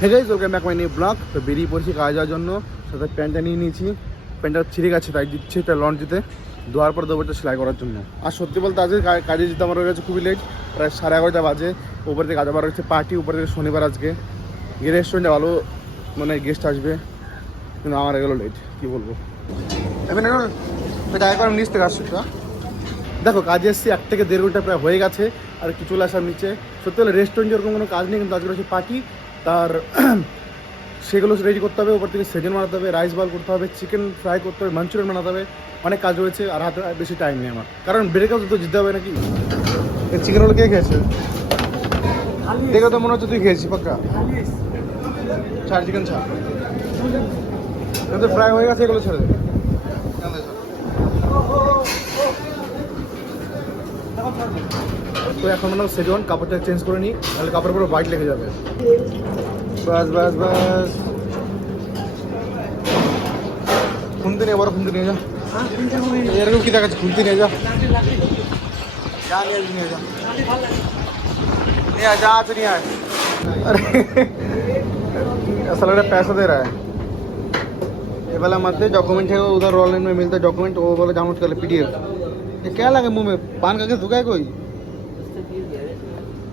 Hey guys, welcome back my new vlog. তো বেরিয়ে পড়ছি কাজ যাওয়ার জন্য, সাথে প্যান্টটা নিয়ে নিয়েছি। প্যান্টটা ছিঁড়ে গেছে, তাই দিচ্ছে এটা লঞ্চ দিতে, ধোয়ার পর দেবো এটা সেলাই করার জন্য। আর সত্যি বলতে আজকে কাজে যেতে আমার হয়ে গেছে খুবই লেট, প্রায় 11:30 বাজে। উপর থেকে কাজ আবার হচ্ছে পার্টি, উপর থেকে শনিবার আজকে গিয়ে রেস্টুরেন্টে ভালো মানে গেস্ট আসবে, কিন্তু আমার এগুলো লেট, কী বলবো। এখন একবার নিচ থেকে আসছি। দেখো কাজে এসেছি 1 থেকে 1.5 ঘন্টা প্রায় হয়ে গেছে, আর একটু চলে আসার নিচে। সত্যি হলে রেস্টুরেন্ট যেরকম কোনো কাজ নেই, কিন্তু আজকে হচ্ছে পার্টি, তার সেগুলো রেডি করতে হবে, ওপর থেকে সেজেন বানাতে হবে, রাইস বল করতে হবে, চিকেন ফ্রাই করতে হবে, মাঞ্চুরিয়ান বানাতে হবে, অনেক কাজ রয়েছে। আর হাতে বেশি টাইম নেই আমার, কারণ ব্রেকআপ তো যেতে হবে নাকি। এই চিকেন রোল কে খেয়েছে? দেখে তো মনে হচ্ছে তুই খেয়েছিস পাক্কা। ছাড় চিকেন ছাড়, কিন্তু ফ্রাই হয়ে গেছে, এগুলো ছেড়ে দে। তো এখন মানে সেজন কাপড়টা চেঞ্জ করে নিই, তাহলে কাপড় পুরো হোয়াইট লেগে যাবে। বাস বাস বাস, খুনতে নিয়ে বড় খুনতে নিয়ে যা। এরকম কি দেখাচ্ছে? খুনতে নিয়ে যা, নিয়ে যা, जा आज नहीं आए। अरे असल में पैसा दे रहा है ये वाला मत दे। डॉक्यूमेंट है उधर ऑनलाइन में मिलता है डॉक्यूमेंट, वो वाला डाउनलोड कर ले पीडीएफ। ये क्या लगे मुंह में? पान करके धुका है कोई?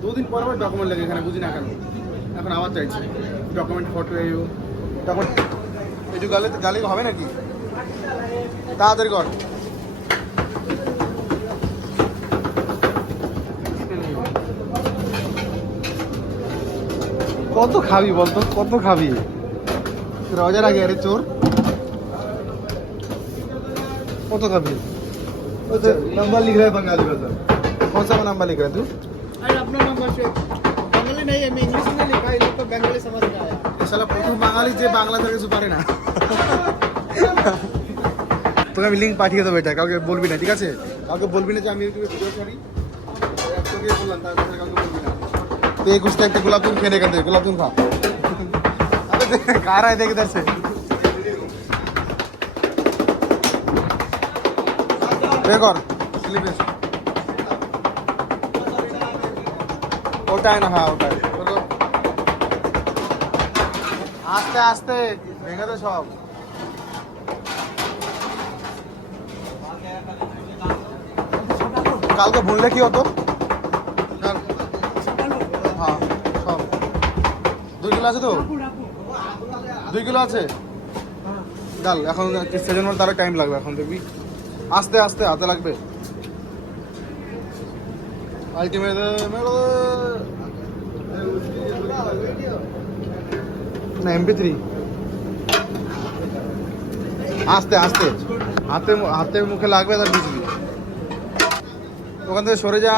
2 दिन পর ডকুমেন্ট লাগে এখানে, বুঝি না কেন এখন আবার চাইছে ডকুমেন্ট, ফটো। এই ডকুমেন্ট এই যে গালি হবে নাকি? তাড়াতাড়ি কর। কত খাবি বলতো, কত খাবি? রোজার আগে আরে চোর, কত খাবি? नंबर लिख रहा है बंगाली में सर। कौन सा नंबर लिख रहा है तू? अरे अपना नंबर से बंगाली नहीं है, मैं इंग्लिश में लिखा है, लोग तो बंगाली समझ में आया। ये साला প্রথম বাঙালি যে বাংলা থেকে কিছু পারে না। তোকে আমি লিঙ্ক পাঠিয়ে দেবো, এটা কাউকে বলবি না, ঠিক আছে? কাউকে বলবি না যে আমি ইউটিউবে ভিডিও করি, তোকে বললাম, তারপরে কাউকে বলবি না। তো 21 একটা গোলাপ ফুল খেয়ে এখান থেকে গোলাপ ফুল খা। আরে খা रहा है देख इधर से। রেকর্ড স্লিপেস ওটাই না, হ্যাঁ ওটাই। আস্তে আস্তে ভেঙে দে সব। কালকে ভুললে কি হতো? হ্যাঁ সব 2 কিলো আছে তো, 2 কিলো আছে ডাল। এখন সেজন্য তারও টাইম লাগবে, এখন দেখবি আস্তে আস্তে হাতে লাগবে। আলটিমেট না MP3 আস্তে আস্তে হাতে হাতে মুখে লাগবে, তার বুঝবি। ওখান থেকে সরে যা,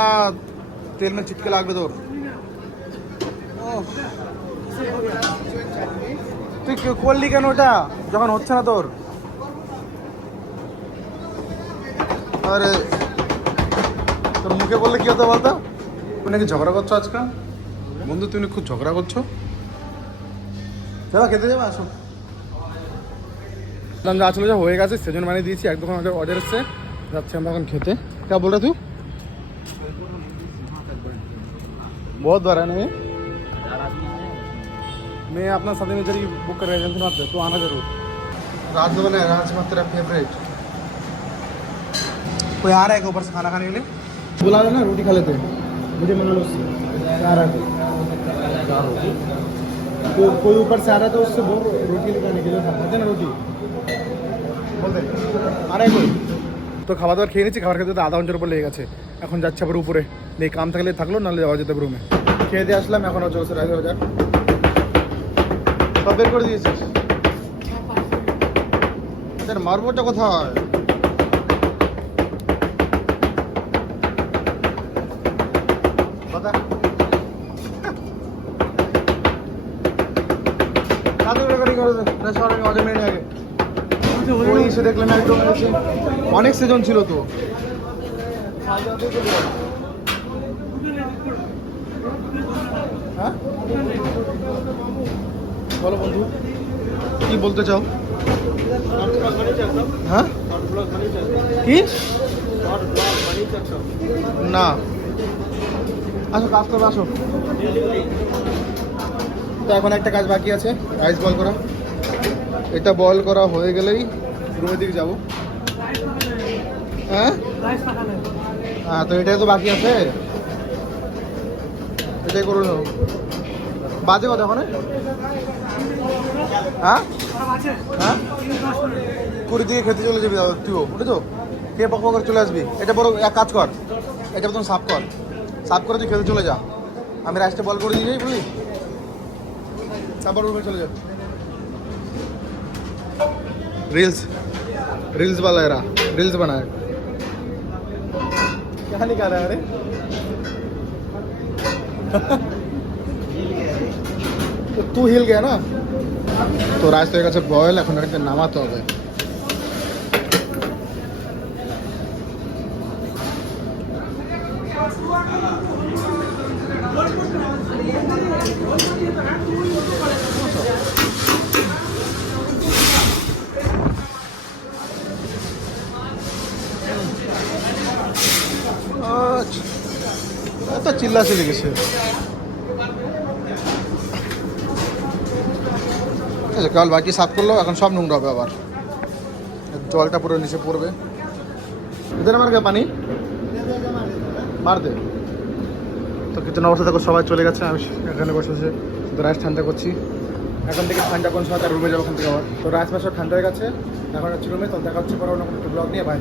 তেল মে চিটকে লাগবে তোর। তুই করলি কেন ওটা যখন হচ্ছে না তোর? আরে তোর মুখে বললে কি হতো বলতো? তুমি নাকি ঝগড়া করছো আজকাল বন্ধু, তুমি খুব ঝগড়া করছো। চলো খেতে যাবো, আসো। যা আসলে যা হয়ে গেছে সেজন্য মানে দিয়েছি, এক দোকান অর্ডার এসছে, যাচ্ছি আমরা এখন খেতে। কে বল रहा तू? बहुत बार है ना मैं अपना साथ में जरी बुक कर एजेंसी में, तो आना जरूर। रात को बना है राजमा तेरा फेवरेट। कोई आ रहा है ऊपर से खाना खाने के लिए? बुला लेना, रोटी खा लेते हैं, मुझे मना लो उससे आ रहा है तो कोई ऊपर से आ रहा है तो उससे वो रोटी लेने के लिए खाते ना, रोटी বলতে आ रहा है कोई। তো খাওয়া দাওয়া খেয়ে নিচ্ছি, খাবার খেতে তো 1/2 ঘন্টার উপর লেগে গেছে। এখন যাচ্ছে আবার উপরে, এই কাম থাকলে থাকলো, নাহলে যাওয়া যেতে রুমে। খেয়ে দিয়ে আসলাম, এখন চলছে রাইস বাজার। সব বের করে দিয়েছিস? স্যার মারবোটা কোথায়? কথা কাদের রেকর্ডিং করে না সর, আমি অজয় মেনে আগে ওই এসে দেখলাম একদম অনেক সেজন ছিল তো। হ্যাঁ বলো বন্ধু, কি বলতে চাও? হ্যাঁ কি না, আসো কাজ করবে, আসো। তো এখন একটা কাজ বাকি আছে, রাইস বল করা। এটা বল করা হয়ে গেলেই রুমের দিকে যাবো। হ্যাঁ হ্যাঁ, তো এটাই তো বাকি আছে, এটাই করুন। বাজে কত এখন? হ্যাঁ হ্যাঁ, 20 দিকে খেতে চলে যাবি তুইও, বুঝেছো? কে পক করে চলে আসবি। এটা বড় এক কাজ কর, এটা প্রথম সাফ কর, সাফ করে তুই খেতে চলে যা, আমি রাইসটা বল করে দিয়ে যাই, বুঝলি? তারপর রুমে চলে যা। रील्स वाला है, रील्स बनाए। क्या निकाल रहा है? अरे तू हिल गया ना। तो রাইস হয়ে গেছে বয়েল, এখন এটাকে নামাতে হবে। তো চিল্লা চলে গেছে। আচ্ছা, কেবল বাকি সাফ করলো, এখন সব নোংরা হবে আবার, জলটা পুরো নিচে পড়বে। এদের আমার পানি মার দে। তো কিচেন অবস্থা দেখো, সবাই চলে গেছে, আমি এখানে বসেছি, রাইস ঠান্ডা করছি। এখন থেকে ঠান্ডা কোন সময় রুমে যাবো ওখান থেকে আবার। তো রাইস মাছ ঠান্ডা হয়ে গেছে, এখন হচ্ছে রুমে। তো দেখা হচ্ছে পরে অন্য কোনো ব্লগ নিয়ে, ভাই।